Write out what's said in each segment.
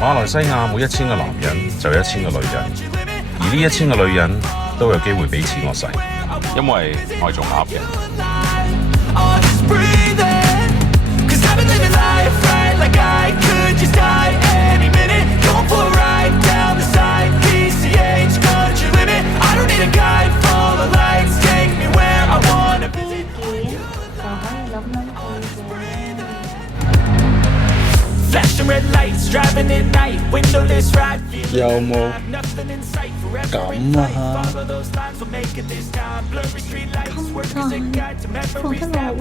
馬來西亞每1000個男人就有1000個女人，而呢1000個女人都有機會俾錢我使，因為我係做鴨嘅。有冇咁啊？放得落喎。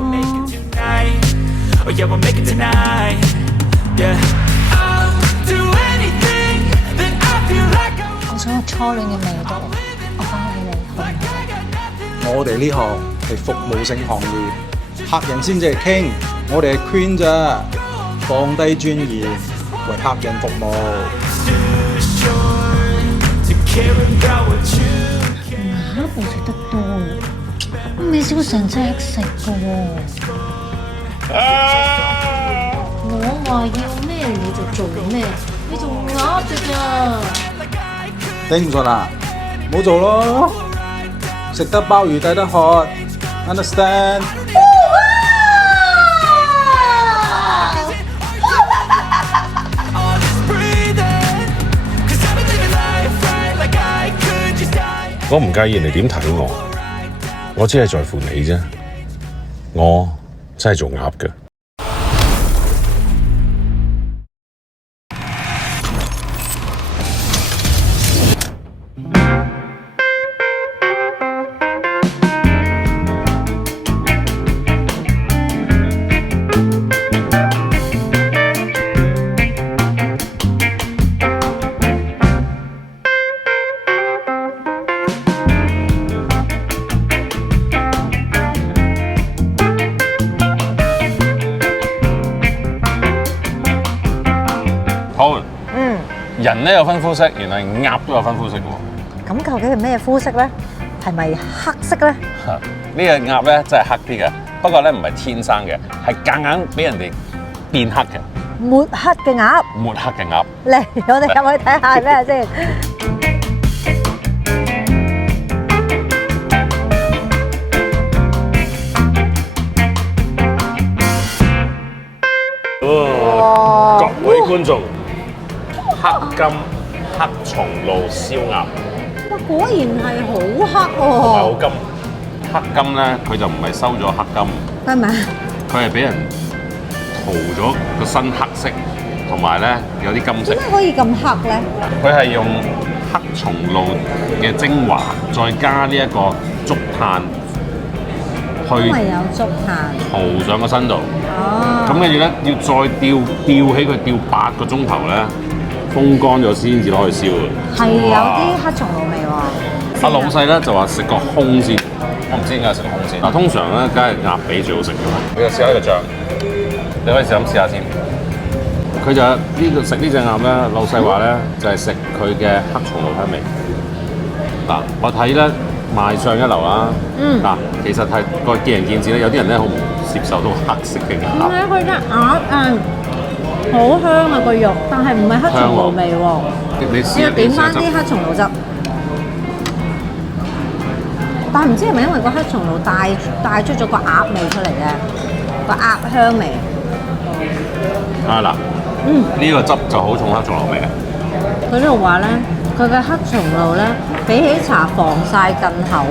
我想有初戀嘅味道，我翻屋企嚟好唔好？我哋呢行係服務性行業，客人先至係 king，我哋係 queen 咋，放低尊嚴，為客人服務。鴨我食得多，我未試過成隻食㗎喎。我話要咩你就做咩，你做鴨㗎咋？頂唔順啊，唔好做咯，食得鮑魚抵得渴 ，understand？我唔介意人哋點睇我只係在乎你啫。我真係做鴨嘅。人咧有分膚色，原來鴨都有分膚色喎。咁究竟係咩膚色咧？係咪黑色咧？呢個鴨咧真係黑啲嘅，不過咧唔係天生嘅，係夾硬俾人哋變黑嘅。抹黑嘅鴨。抹黑嘅鴨。嚟，我哋入去睇下係咩先。各位觀眾。黑金黑松露燒鴨，哇！果然係好黑喎。唔係好金，黑金咧佢就唔係收咗黑金，係咪？佢係俾人塗咗個身黑色，同埋咧有啲金色。點解可以咁黑咧？佢係用黑松露嘅精華，再加呢一個竹炭去，因為有竹炭塗上個身度。哦。咁跟住咧要再吊起佢吊8個鐘頭咧。風乾咗先至攞去燒嘅，係有啲黑松露味喎。阿老細咧就話食個胸先，我唔知點解食個胸先。嗱，通常咧梗係鴨髀最好食嘅嘛。你就試下呢個醬，你可以試下先。佢就食呢隻鴨咧，老細話咧就係食佢嘅黑松露香味。嗱，我睇咧賣相一流啦。嗱，其實係個見仁見智咧，有啲人咧好唔接受到黑色嘅鴨。唔係佢隻鴨好香啊個肉，但係唔係黑松露味喎。你要點翻啲黑松露汁，但係唔知係咪因為個黑松露帶出咗個鴨味出嚟嘅，個鴨香味。啊嗱，呢個汁就好重黑松露味嘅。佢呢度話咧，佢嘅黑松露咧比起搽防曬更厚。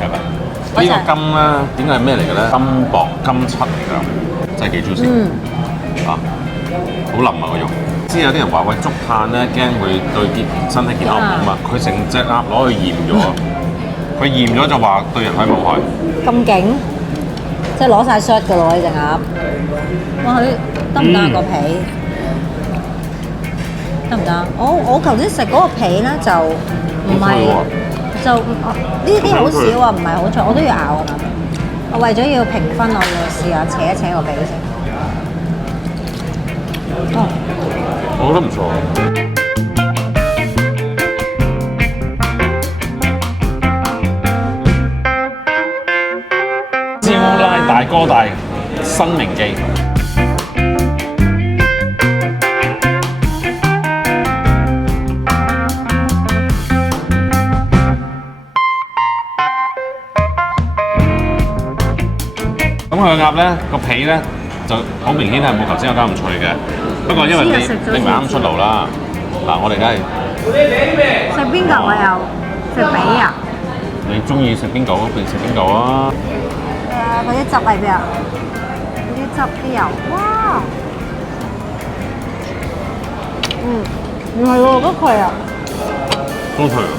係咪？呢個金咧點解係咩嚟嘅咧？金箔金漆嚟㗎，真係幾 juicy。啊！好腍啊個肉，知有啲人話喂竹炭咧驚佢對啲身體健康唔好嘛，佢成隻鴨攞去驗咗，佢驗咗就話對人體無害。咁勁，即係攞晒 shot 㗎咯呢隻鴨。哇！佢得唔得個皮？得唔得？我頭先食嗰個皮咧就唔係，就呢啲好少啊，唔係好脆，我都要咬啊嘛。我為咗要評分，我要試下扯一扯個皮先。哦，我覺得唔錯。招拉大哥大生命機。咁佢個鴨咧個皮咧就好明顯係冇頭先嗰間咁脆嘅，不過因為你唔係啱出爐啦，嗱我哋梗係食邊嚿啊又？食髀啊？你中意食邊嚿便食邊嚿啊！嗰啲汁喺邊啊？嗰啲汁啲油，哇！唔係喎，嗰脆啊！都脆啊！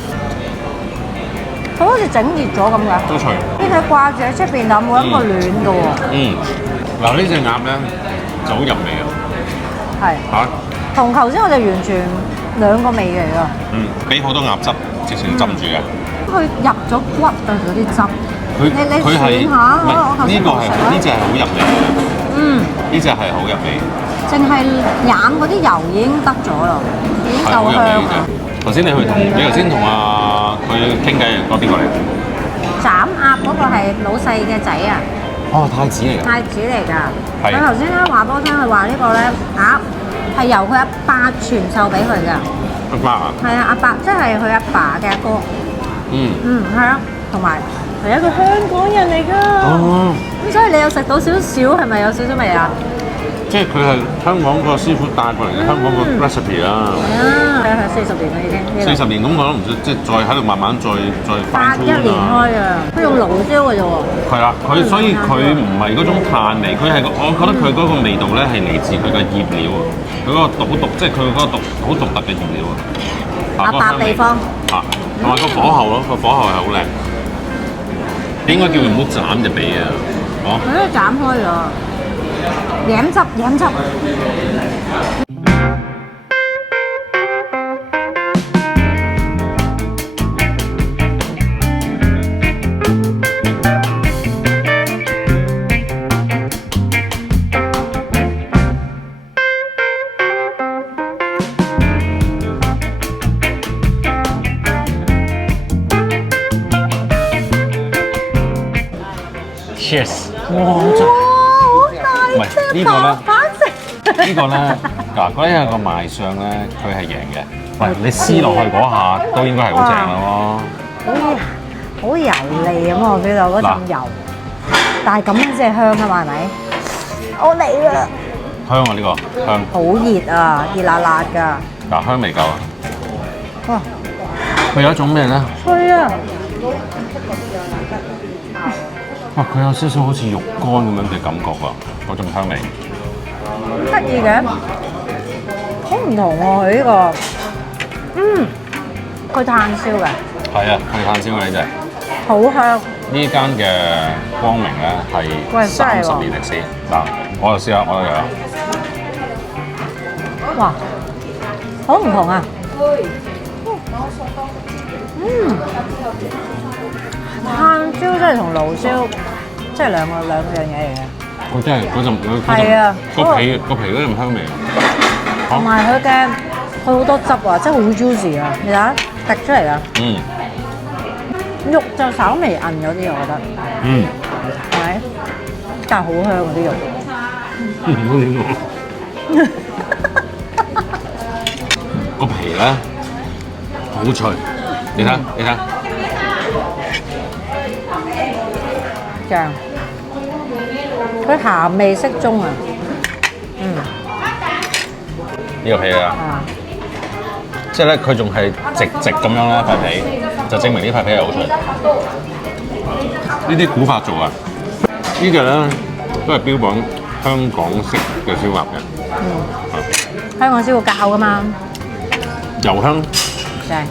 佢好似整熱咗咁㗎。都脆。呢佢掛住喺出邊，有冇一個暖嘅喎？嗱呢隻鴨咧就好入味啊！係。嚇？同頭先我哋完全兩個味嚟㗎。俾好多鴨汁直情浸住嘅。佢入咗骨啊！嗰啲汁。佢係選下，我頭呢個係呢隻係好入味嘅。呢隻係好入味。淨係飲嗰啲油已經得咗啦，已經夠香啦。頭先你頭先同佢傾偈嗰邊個嚟？斬鴨嗰個係老細嘅仔啊！哦，太子嚟㗎。太子嚟㗎。係。佢頭先咧話俾我聽，佢話呢個咧鴨係由佢阿爸傳授俾佢㗎。阿爸啊？係啊，阿爸即係佢阿爸嘅阿哥。係啊，同埋係一個香港人嚟㗎。哦。咁所以你有食到少少，係咪有少少味啊？即係佢係香港個師傅帶過嚟嘅香港個 recipe 啦。係啊，係40年啦已經。40年咁我都唔知，即係再喺度慢慢再翻81年開啊！佢用爐燒嘅啫喎。係啦，所以佢唔係嗰種炭味，佢係我覺得佢嗰個味道咧係嚟自佢嘅醃料啊，佢嗰個獨即係佢嗰個好獨特嘅醃料啊。阿伯地方。同埋個火候咯，個火候係好靚。應該叫佢唔好斬隻髀啊！哦。佢都斬開咗。舐汁。Cheers！ 哇！唔係呢個咧，呢個咧嗱，嗰一個賣相咧，佢係贏嘅。喂，你撕落去嗰下都應該係好正咯。好油膩咁我覺得嗰陣油，但係咁樣先係香啊嘛，係咪？我嚟啦！香啊呢個香。好熱啊，熱辣辣㗎。嗱，香味夠啊！哇！佢有一種咩咧？脆啊！哇！佢有少少好似肉乾咁樣嘅感覺啊，嗰種香味。得意嘅，好唔同喎佢呢個。佢炭燒嘅。係啊，佢炭燒嘅呢隻。好香。呢間嘅光明咧係30年歷史。嗱，我就試下，我都有。哇！好唔同啊！炭燒真係同爐燒，即係兩樣嘢嚟嘅。佢真係嗰陣個皮嗰陣香味。同埋佢好多汁啊，真係好 juicy 啊！你睇下滴出嚟啊！肉就稍微韌咗啲，我覺得。係咪？但係好香嗰啲肉。唔好點講。個皮咧好脆，你睇。正，佢鹹味適中啊！呢個皮啊，即係咧佢仲係直咁樣咧塊皮，就證明呢塊皮係好脆。呢啲古法做啊，呢隻咧都係標榜香港式嘅燒鴨嘅。香港燒會教噶嘛？油香。正。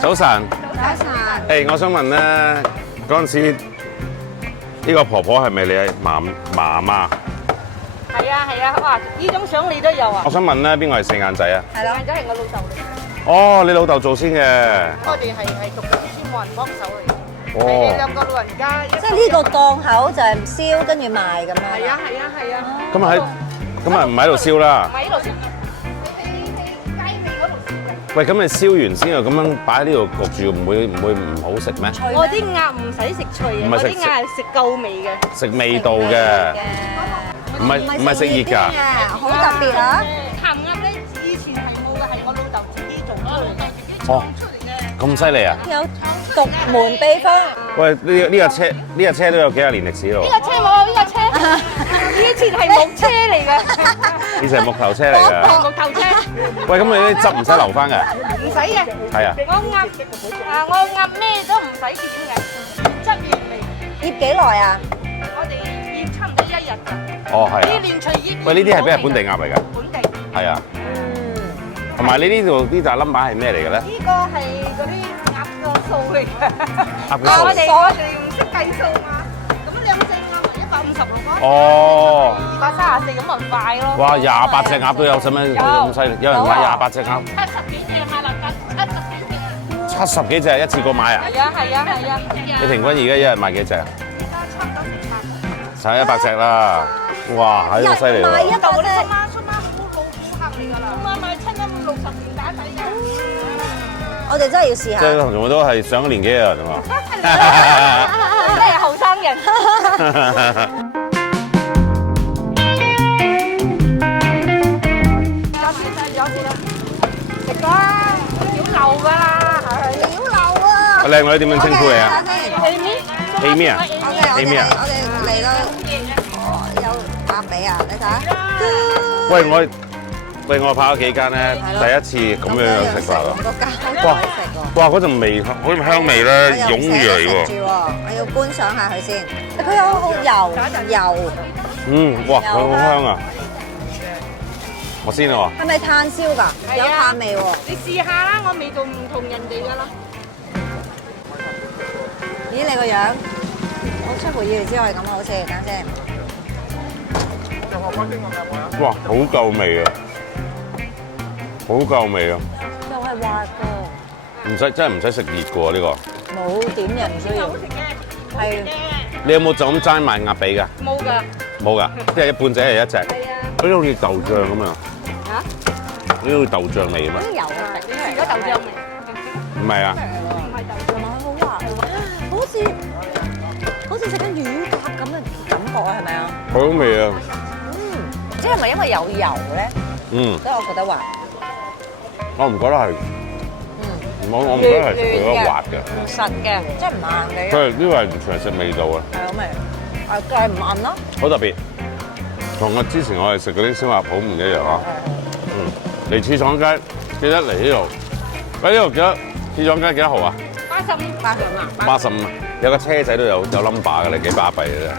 早晨。我想問咧，嗰陣時呢個婆婆係咪你媽媽？係啊，哇！呢種相你都有啊？我想問咧，邊個係四眼仔啊？係啦，四眼仔係我老豆嚟。哦，你老豆做先嘅。我哋係獨居先冇人幫手嚟嘅。哦係你兩個老人家。即係呢個檔口就係燒跟住賣咁樣。係啊係啊係啊。咁啊喺，咁啊唔喺度燒啦。喺呢度先。喺街尾嗰度先嘅。喂，咁你燒完先啊，咁樣擺喺呢度焗住，唔會唔好食咩？我啲鴨唔使食脆嘅，我啲鴨係食夠味嘅。食味道嘅，唔係食熱㗎。好特別啊！鹹鴨咧以前係冇嘅，係我老豆自己做出嚟嘅。哦，咁犀利啊！有獨門秘方。喂，呢架車都有幾廿年歷史咯。呢架車冇啊，呢架車以前係木車嚟嘅。以前係木頭車嚟㗎。木頭車。喂，咁你啲汁唔使留翻㗎？唔使嘅。係啊。我鴨咩都唔使點嘅，原汁原味。醃幾耐啊？我哋醃差唔多1日㗎。哦，係啊。呢連隨醃。喂，呢啲係咩本地鴨嚟㗎？本地。係啊。同埋你呢度呢紮 number 係咩嚟嘅咧？呢個係嗰啲鴨個數嚟嘅。鴨個數。我哋唔識計數嘛，咁2隻鴨156咯。哦。234咁咪快咯。哇！28隻鴨都有，使乜咁犀利？有人買28隻鴨。 70幾隻買啦，70幾隻。 70幾隻一次過買啊？係啊係啊係啊！你平均而家一日賣幾隻啊？而家差唔多食就係100隻啦！哇，係好犀利喎！100隻。嗰啲蘇媽好客嚟㗎啦。蘇媽買親都60年打底㗎。我哋真係要試下。即係同我都係上咗年紀嘅人喎。真係後生人。食啦，少流㗎啦，少流啊！靚女點樣稱呼你啊？Amy 啊 ？Amy 啊？我哋嚟到有鴨髀啊！你睇下。喂，我跑咗幾間咧，第一次咁樣食法喎。哇！嗰陣味，嗰種香味咧，湧住嚟喎。我要觀賞下佢先。佢有好油。哇！佢好香啊！我先喎。係咪炭燒㗎？有炭味喎。你試下啦，我味道唔同人哋㗎啦。咦，你個樣好出乎意料之外咁啊！好似等先。哇！好夠味啊！好夠味啊！又係滑㗎。真係唔使食熱嘅喎呢個。冇點嘅唔需要。係。你有冇就咁齋賣鴨髀㗎？冇㗎。冇㗎，即係一半仔係一隻。係啊。嗰啲好似豆醬咁啊！嚇？呢啲好似豆醬味咁啊！啲油啊！你試咗豆醬未？唔係啊！唔係豆醬。同埋佢好滑，好似食緊乳鴿咁嘅感覺啊，係咪啊？好味啊！唔知係咪因為有油咧？所以我覺得滑。我唔覺得係。我唔覺得係食佢嗰滑嘅。唔實嘅，即係唔硬嘅。佢係呢個係完全係食味道啊！係好味，就係唔韌咯。好特別，同我之前我哋食嗰啲燒鴨好唔一樣啊！嚟刺廠街記得嚟呢度。喺呢度記得刺廠街幾多號啊？85啊！有個車仔都有 number 嘅，你幾巴閉嘅啫。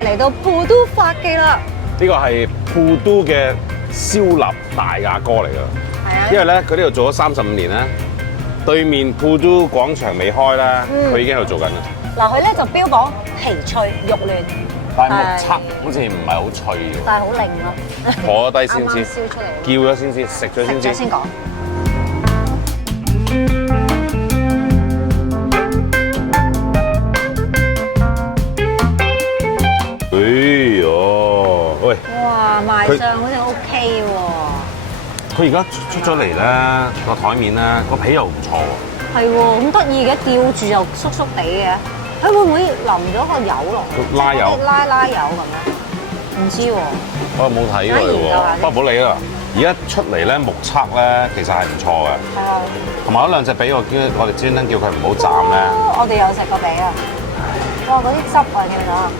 嚟到富都發記啦！呢個係富都嘅燒臘大亞哥嚟㗎。係啊。因為咧，佢呢度做咗35年咧，對面富都廣場未開咧，佢已經喺度做緊啦。嗱，佢咧就標榜皮脆肉嫩，但係目測好似唔係好脆喎。但係好靈咯。坐低先知，啱啱燒出嚟，叫咗先知，食咗先知。先講。哎呦，喂！哇，賣相好似 OK 喎。佢而家出咗嚟咧，個台面咧個皮又唔錯喎。係喎，咁得意嘅，吊住又縮縮地嘅。佢會唔會淋咗個油落去？拉油。拉油咁樣？唔知喎。我冇睇佢喎，不過唔好理啦。而家出嚟咧，目測咧其實係唔錯嘅。係啊。同埋嗰兩隻髀，我哋專登叫佢唔好斬咧。我哋有食過髀啊！哇，嗰啲汁啊，見唔見到啊？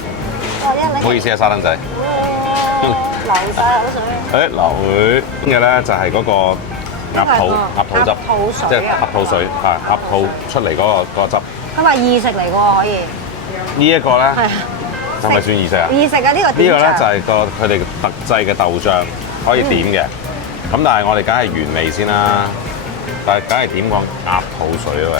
唔好意思啊，沙登仔。流晒口水。誒，流會咁嘅咧就係嗰個鴨肚汁，即係鴨肚水，係鴨肚出嚟嗰個汁。佢話易食嚟嘅喎，可以。呢一個咧係咪算易食啊？易食啊！呢個呢個咧就係佢哋特製嘅豆醬，可以點嘅。咁但係我哋梗係原味先啦，但係梗係點講鴨肚水啊喂！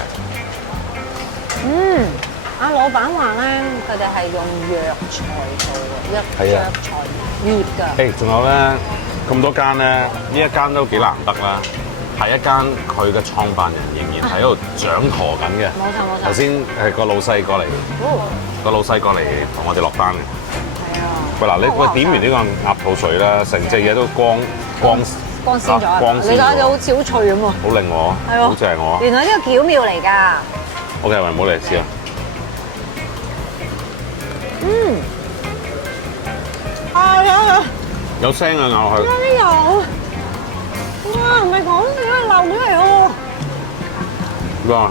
阿老闆話咧，佢哋係用藥材做嘅，係啊藥材醃㗎。誒，仲有咧咁多間咧，呢一間都幾難得啦，係一間佢嘅創辦人仍然喺度掌舵緊嘅。冇錯冇錯。頭先係個老細過嚟，個老細過嚟同我哋落單嘅。係啊。喂嗱，你喂點完呢個鴨肚水啦，成隻嘢都光鮮咗，光鮮你睇下好似好脆咁喎。好靚喎，係喎，好正喎。原來呢個巧妙嚟㗎。OK，喂，唔好嚟試啦。係有聲啊，咬佢。有啲油，哇！唔係講笑，流咗嚟喎。哇係，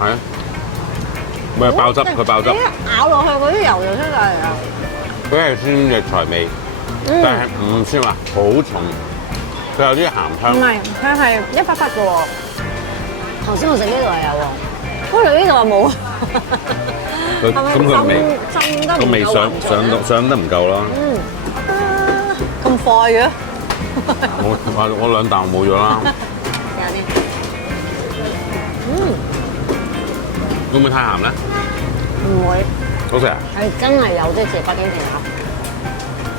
咪爆汁，佢爆汁。咬落去嗰啲油就出晒嚟啦。佢係酸嘅菜味，但係唔算話好重，佢有啲鹹香。唔係，佢係一忽忽嘅喎。頭先我食呢度係有喎，不過呢度係冇。咁佢味浸得唔夠個味上得唔夠啦。咁快嘅？我兩啖冇咗啦。試下先。會唔會太鹹咧？唔會。好食啊！係真係有啲似北京填鴨。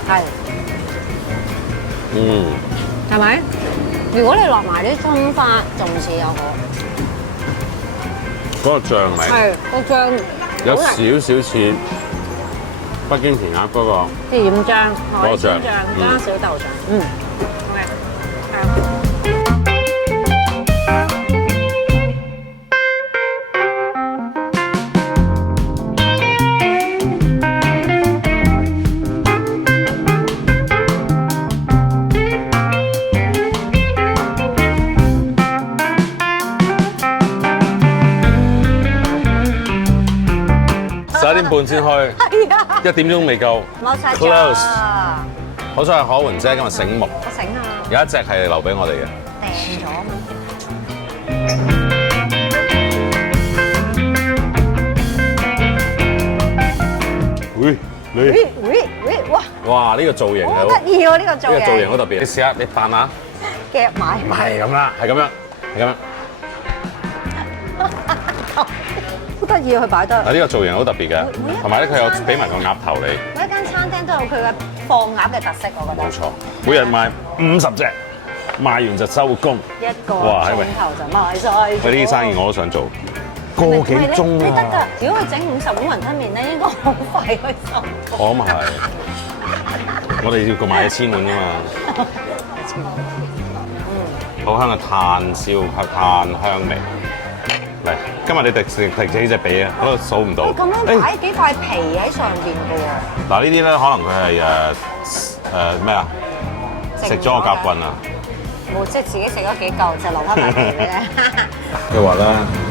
係。係咪？如果你落埋啲葱花，仲似有嗰個醬咪係個醬有少少似北京填鴨嗰個甜醬、海鮮醬醬加小豆醬。OK，係啊。11點半先開，1點鐘未夠。冇晒 Close 好彩係可媛姐今日醒目，我醒啊！有一隻係留俾我哋嘅。訂咗啊嘛。喂，哇！哇！呢個造型好得意喎，呢個造型。呢個造型好特別。你試下，你扮下。夾埋。唔係咁啦，係咁樣，係咁樣。好得意啊！佢擺得。嗱，呢個造型好特別嘅，同埋咧佢有俾埋個鴨頭你。每一間餐廳都有佢嘅放鴨嘅特色，我覺得。冇錯，每日賣50隻，賣完就收工。一個鐘頭就賣晒。喂，呢啲生意我都想做，個幾鐘啊！你得㗎，如果佢整50碗雲吞麵咧，應該好快可以收。我諗係，我哋要個賣1000碗㗎嘛。好香嘅炭燒，炭香味。嚟，今日你滴幾隻髀啊？我都數唔到。咁樣擺幾塊皮喺上邊㗎喎。嗱，呢啲咧可能佢係咩啊？食咗個甲棍啊！冇，即係自己食咗幾嚿就留翻塊皮俾你。佢話咧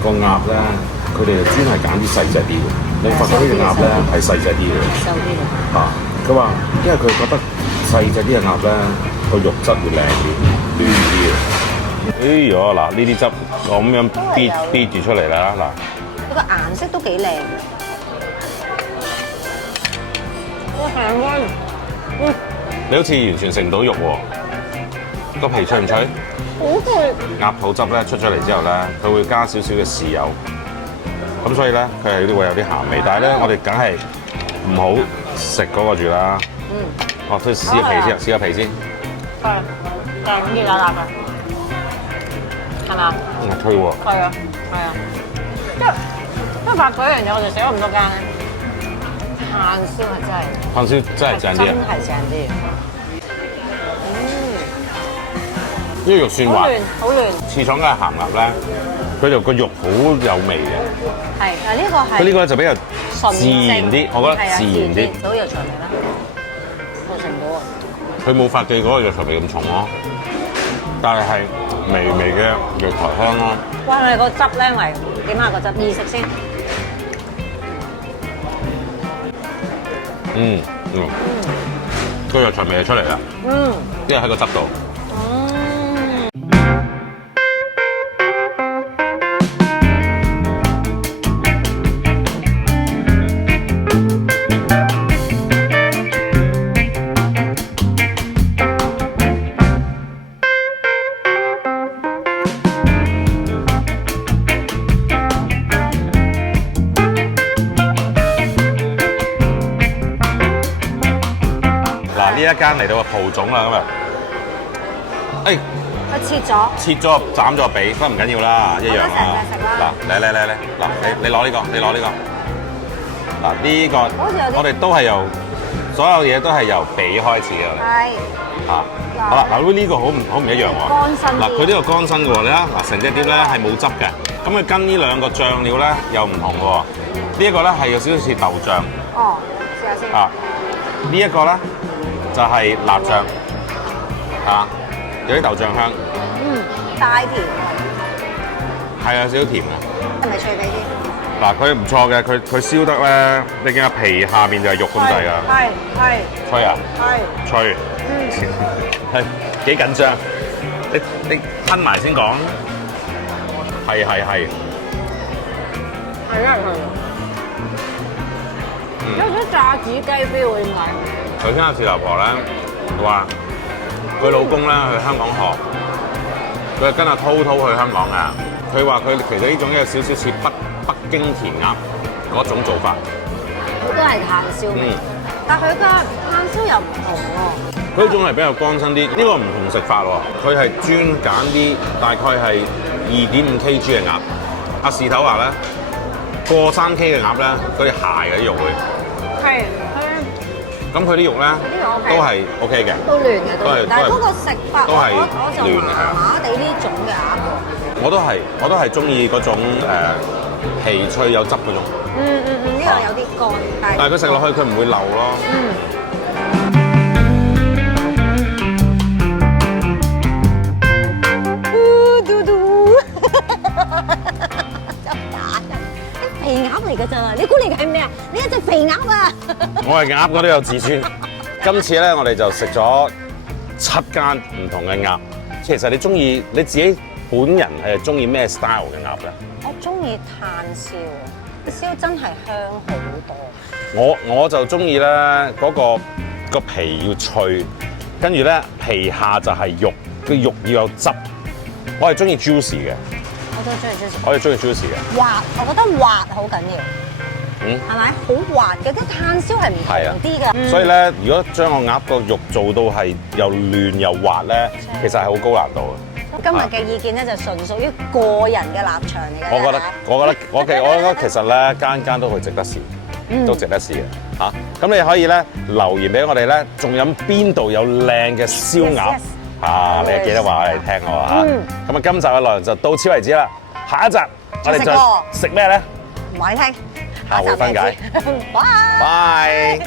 個鴨咧，佢哋專係揀啲細隻啲嘅。你發覺呢隻鴨咧係細隻啲嘅。瘦啲嘅。嚇！佢話因為佢覺得細隻啲嘅鴨咧，個肉質會靚啲、嫩啲嘅。哎呀，嗱呢啲汁咁樣逼住出嚟啦，嗱。佢個顏色都幾靚。哇，係喎。你好似完全食唔到肉喎，個皮脆唔脆？好脆。鴨肚汁咧出咗嚟之後咧，佢會加少少嘅豉油，咁所以咧佢係會有啲鹹味，但係咧我哋梗係唔好食嗰個住啦。哦，佢試下皮先，試下皮先。係，勁熱辣辣嘅，係咪啊？脆喎。係啊，係啊。因為白水人有我哋食咗咁多間咧，炭燒係真係。炭燒真係正啲啊！真係正啲。呢個肉算滑，好嫩。刺廠嘅鹹鴨咧，佢就個肉好有味嘅。係，呢個係。佢呢個就比較自然啲，我覺得自然啲。到藥材味啦，我食唔到啊。佢冇發記嗰個藥材味咁重咯，但係微微嘅藥材香咯。哇！你個汁咧，咪點啊個汁？易食先。個藥材味就出嚟啦。因為喺個汁度。一間嚟到嘅蒲種啦，咁啊，誒佢切咗斬咗髀，不過唔緊要啦，一樣啦。嗱，嚟，嗱，你攞呢個，你攞呢個。嗱，呢個我哋都係由所有嘢都係由髀開始嘅。係。嚇，好啦，嗱呢個好唔一樣喎。乾身啲。嗱，佢呢個乾身嘅喎，你睇嗱成隻碟咧係冇汁嘅，咁佢跟呢兩個醬料咧又唔同嘅喎。呢一個咧係有少少似豆醬。哦，試下先。啊，呢一個咧就係辣醬，嚇，有啲豆醬香。帶甜。係有少少甜嘅。係咪脆皮啲？嗱，佢唔錯嘅，佢燒得咧，你見下皮下面就係肉咁滯㗎。係。脆啊？係。脆。係幾緊張？你吞埋先講。係。係啊。有啲炸子雞 feel 喎，點解？頭先阿士頭婆咧話，佢老公咧去香港學，佢係跟阿滔滔去香港㗎。佢話佢其實呢種有少少似北京填鴨嗰種做法。佢都係炭燒味，但佢個炭燒又唔同喎。佢呢種係比較乾身啲，呢個唔同食法喎。佢係專揀啲大概係2.5 kg 嘅鴨。阿士頭話咧，過3 kg 嘅鴨咧，嗰啲鞋嗰啲肉會。係。咁佢啲肉咧都係 OK 嘅。都嫩嘅，但係嗰個食法我就麻麻地呢種嘅鴨喎。我都係中意嗰種皮脆有汁嗰種。呢個有啲乾，但係佢食落去佢唔會漏咯。嘟嘟，真假嘅？肥鴨嚟㗎咋？你估你係咩啊？你一隻肥鴨啊！我係鴨，我都有自尊。今次咧，我哋就食咗7間唔同嘅鴨。其實你中意你自己本人係中意咩 style 嘅鴨咧？我中意炭燒，燒真係香好多。我就中意咧嗰個皮要脆，跟住咧皮下就係肉，個肉要有汁。我係中意 juicy 嘅。我都中意 juicy。我係中意 juicy 嘅。滑，我覺得滑好緊要。係咪？好滑嘅，啲炭燒係唔同啲嘅。所以咧，如果將個鴨個肉做到係又嫩又滑咧，其實係好高難度嘅。今日嘅意見咧就純屬於個人嘅立場嚟嘅。我覺得其實咧間都好值得試，都值得試嘅嚇。咁你可以咧留言俾我哋咧，仲有邊度有靚嘅燒鴨啊？你記得話我哋聽我嚇。咁啊，今集嘅內容就到此為止啦。下一集我哋再食咩咧？唔話你聽，下回分解。拜。